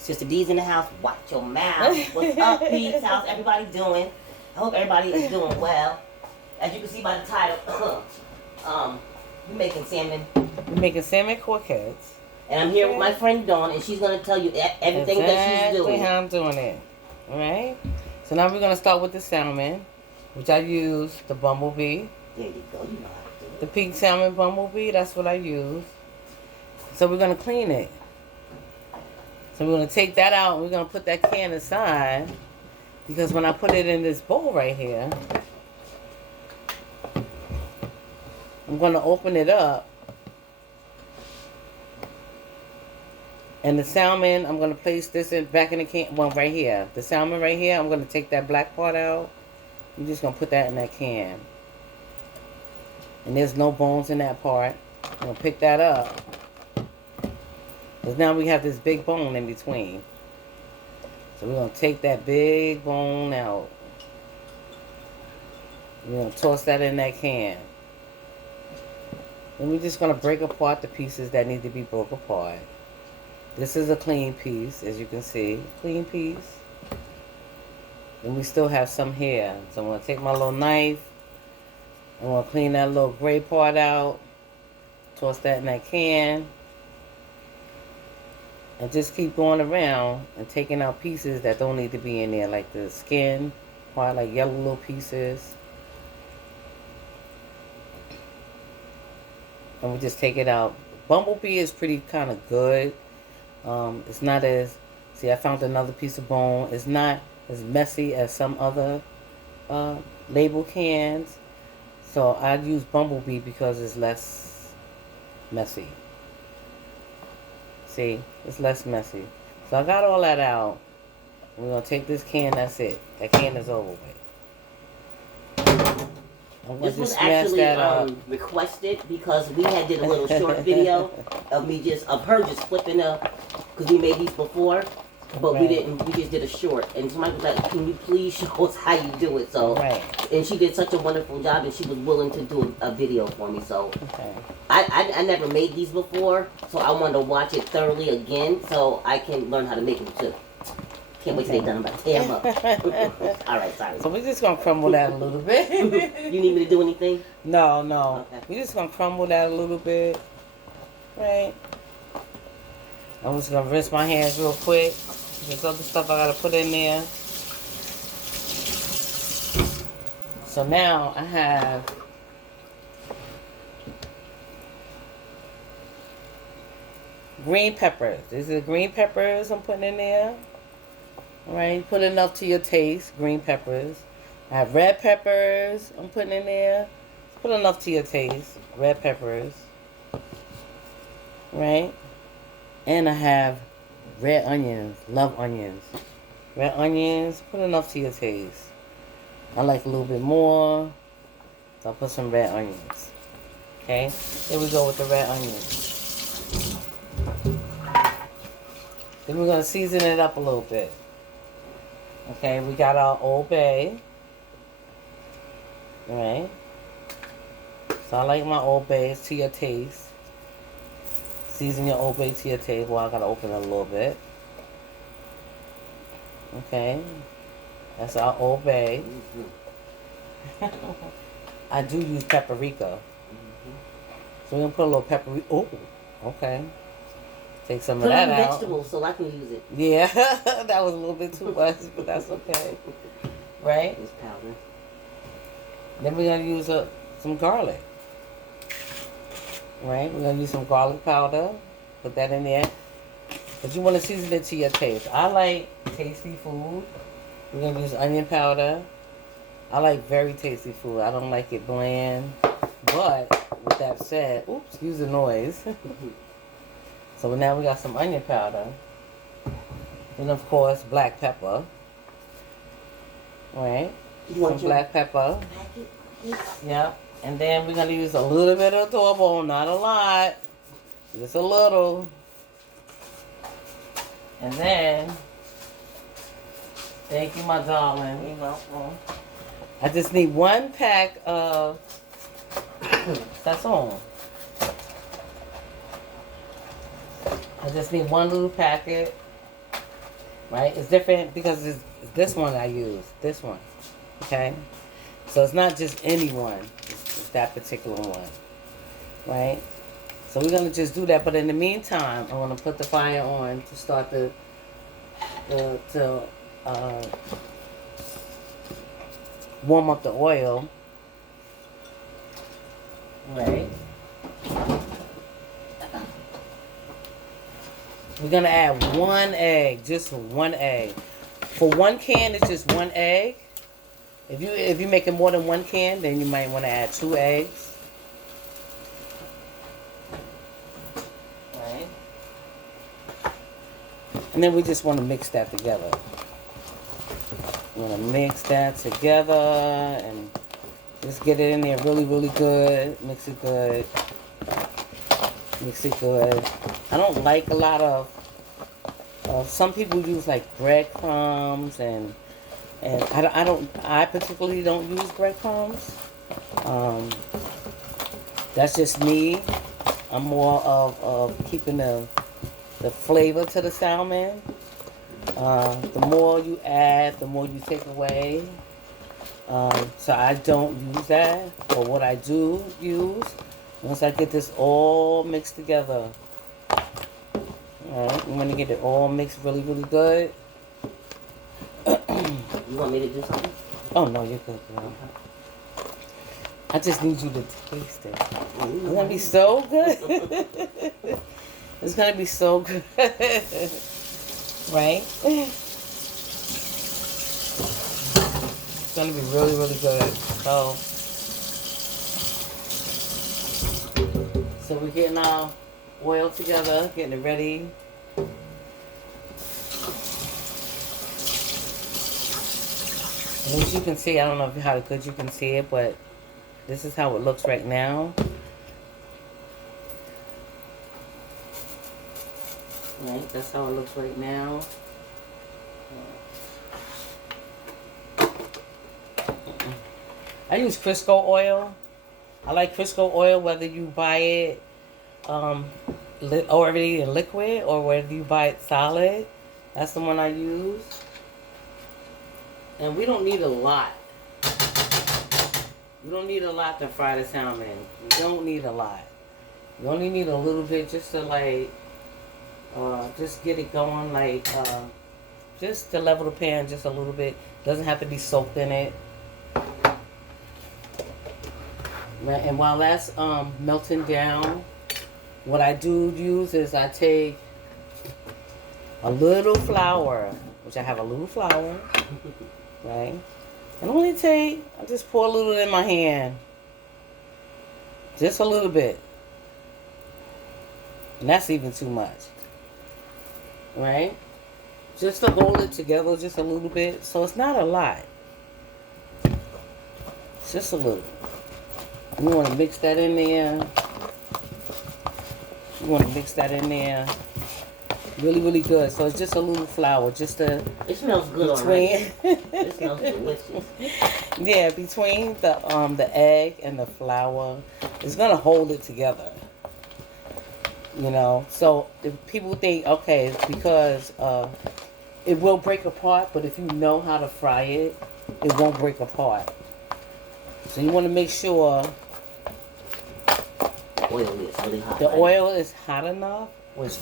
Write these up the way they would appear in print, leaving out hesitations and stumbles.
Sister D's in the house. Watch your mouth. What's up, peeps? How's everybody doing? I hope everybody is doing well. As you can see by the title, we're making salmon. We're making salmon croquettes. And I'm here with my friend Dawn, and she's going to tell you everything that she's doing. Exactly how I'm doing it. All right? So now we're going to start with the salmon, which I use the bumblebee. There you go. You know how to do it. The pink salmon bumblebee, that's what I use. So we're going to clean it. So we're going to take that out and we're going to put that can aside, because when I put it in this bowl right here, I'm going to open it up. And the salmon, I'm going to place this back in the can. Well, right here. The salmon right here, I'm going to take that black part out. I'm just going to put that in that can. And there's no bones in that part. I'm going to pick that up. Because now we have this big bone in between. So we're going to take that big bone out. We're going to toss that in that can. And we're just going to break apart the pieces that need to be broke apart. This is a clean piece, as you can see. Clean piece. And we still have some here. So I'm going to take my little knife. I'm going to clean that little gray part out. Toss that in that can. And just keep going around and taking out pieces that don't need to be in there. Like the skin part, like yellow little pieces. And we just take it out. Bumblebee is pretty kind of good. It's not as... See, I found another piece of bone. It's not as messy as some other label cans. So I use Bumblebee because it's less messy. See, it's less messy. So I got all that out. We're going to take this can, that's it. That can is over with. This was actually requested because we had did a little short video of her just flipping up, because we made these before, but we just did a short, and somebody was like, can you please show us how you do it? So and she did such a wonderful job, and she was willing to do a video for me. So I never made these before, so I wanted to watch it thoroughly again so I can learn how to make them too. Can't wait till they're done. I'm about to tear them up. All right, sorry. So we're just going to crumble that a little bit. You need me to do anything? No. Okay. We're just going to crumble that a little bit. Right. I'm just going to rinse my hands real quick. There's other stuff I got to put in there. So now I have green peppers. These are the green peppers I'm putting in there. Alright, put enough to your taste. Green peppers. I have red peppers I'm putting in there. Put enough to your taste. Red peppers. Right? And I have red onions. Love onions. Red onions. Put enough to your taste. I like a little bit more. So I'll put some red onions. Okay? Here we go with the red onions. Then we're going to season it up a little bit. Okay, we got our Old Bay. Right? So I like my Old Bays to your taste. Season your Old Bay to your taste. Well, I gotta open it a little bit. Okay. That's our Old Bay. I do use paprika. So we're gonna put a little paprika. Oh, okay. Take some of that out. Vegetables so I can use it. Yeah, that was a little bit too much, but that's okay. Right? This powder. Then we're going to use some garlic. Right? We're going to use some garlic powder. Put that in there. But you want to season it to your taste. I like tasty food. We're going to use onion powder. I like very tasty food. I don't like it bland. But, with that said, oops, excuse the noise. So now we got some onion powder. And of course, black pepper. Alright. Some black pepper. Yep. And then we're going to use a little bit of adobo, not a lot. Just a little. And then, thank you, my darling. You're welcome. I just need one pack of sazon. I just need one little packet. right? It's different because it's this one I use. This one, okay? So it's not just any one. It's that particular one, right? So we're gonna just do that. But in the meantime, I want to put the fire on to start to warm up the oil, right? We're gonna add one egg, just one egg. For one can, it's just one egg. If you're making more than one can, then you might want to add 2 eggs. Right? And then we just want to mix that together. We want to mix that together and just get it in there really, really good. Mix it good. Mix it good. I don't like a lot of some people use like breadcrumbs and I particularly don't use breadcrumbs. That's just me. I'm more of keeping the flavor to the salmon. The more you add, the more you take away. So I don't use that. But what I do use, once I get this all mixed together, alright, I'm gonna get it all mixed really, really good. You want me to do something? Oh no, you're good, girl. I just need you to taste it. It's gonna be so good. It's gonna be so good. Right? It's gonna be really, really good. So we're getting our oil together, getting it ready. And as you can see, I don't know how good you can see it, but this is how it looks right now. Right, that's how it looks right now. I use Crisco oil. I like Crisco oil whether you buy it already in liquid or whether you buy it solid. That's the one I use. And we don't need a lot. You don't need a lot to fry the salmon. You don't need a lot. You only need a little bit just to like, just get it going, like, just to level the pan just a little bit. Doesn't have to be soaked in it. And while that's melting down, what I do use is I take a little flour, which I have a little flour, right? And I just pour a little in my hand. Just a little bit. And that's even too much. Right? Just to hold it together just a little bit. So it's not a lot. It's just a little. You want to mix that in there. You want to mix that in there. Really, really good. So it's just a little flour, just to. It smells good already. It smells delicious. Yeah, between the egg and the flour, it's gonna hold it together. You know. So if people think, okay, it's because it will break apart, but if you know how to fry it, it won't break apart. So you want to make sure Oil is really hot. the oil is hot enough. Which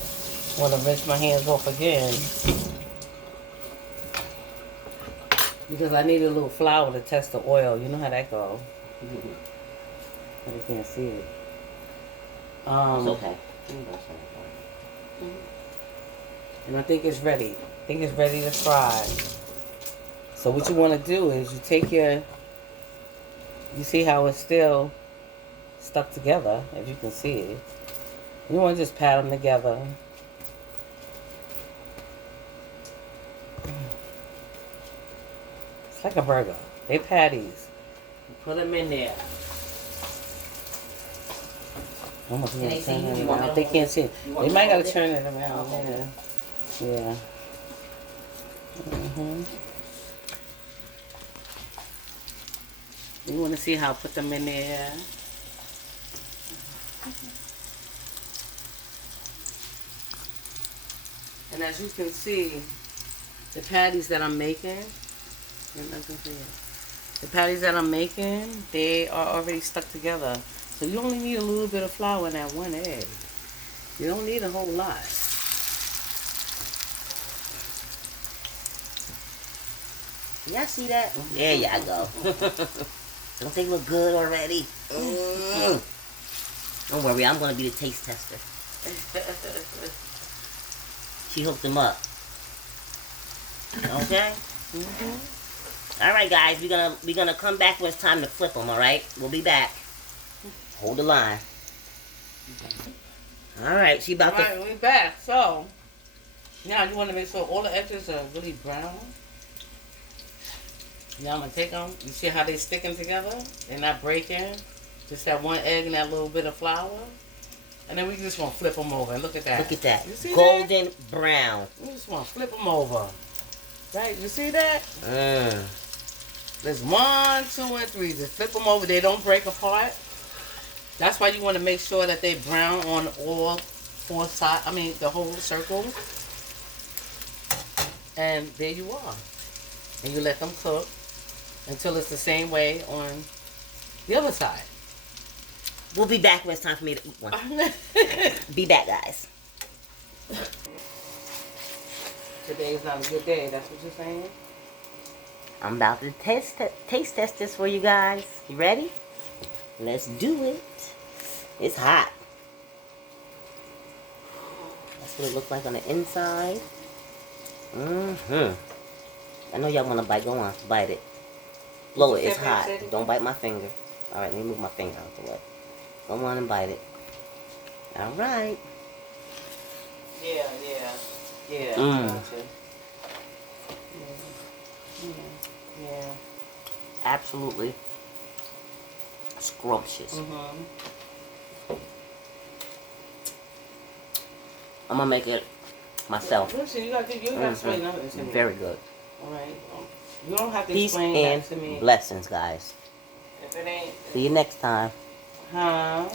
I want to rinse my hands off again because I need a little flour to test the oil. You know how that goes. But you can't see it. It's okay. And I think it's ready. I think it's ready to fry. So what you want to do is you take you see how it's still stuck together, if you can see it. You want to just pat them together. It's like a burger. They patties. You put them in there. They can't see it. They might gotta turn it around. Yeah. You want to see how I put them in there. And as you can see, the patties that I'm making, they are already stuck together. So you only need a little bit of flour in that one egg. You don't need a whole lot. Y'all see that? There y'all go. Don't they look good already? Don't worry, I'm going to be the taste tester. She hooked them up. Okay? All right, guys, we're gonna come back when it's time to flip them. All right, we'll be back. Hold the line. All right, she about to. All right, we're back. So now you want to make sure all the edges are really brown. Now I'm gonna take them. You see how they sticking together? They're not breaking. Just that one egg and that little bit of flour. And then we just want to flip them over. And look at that. Look at that. You see golden that? Brown. We just want to flip them over. Right? You see that? There's 1, 2, and 3. Just flip them over. They don't break apart. That's why you want to make sure that they brown on all 4 sides. I mean, the whole circle. And there you are. And you let them cook until it's the same way on the other side. We'll be back when it's time for me to eat one. Be back, guys. Today is not a good day. That's what you're saying? I'm about to taste test this for you guys. You ready? Let's do it. It's hot. That's what it looks like on the inside. I know y'all want to bite. Go on, bite it. Blow it. It's hot. Don't bite my finger. All right, let me move my finger out the way. Go on and bite it. All right. Yeah. Gotcha. Yeah. Absolutely scrumptious. I'm gonna make it myself. Listen, you gotta explain nothing to me. Very good. All right. You don't have to Peace explain and that to me. blessings, guys. If it ain't. See you next time. Huh?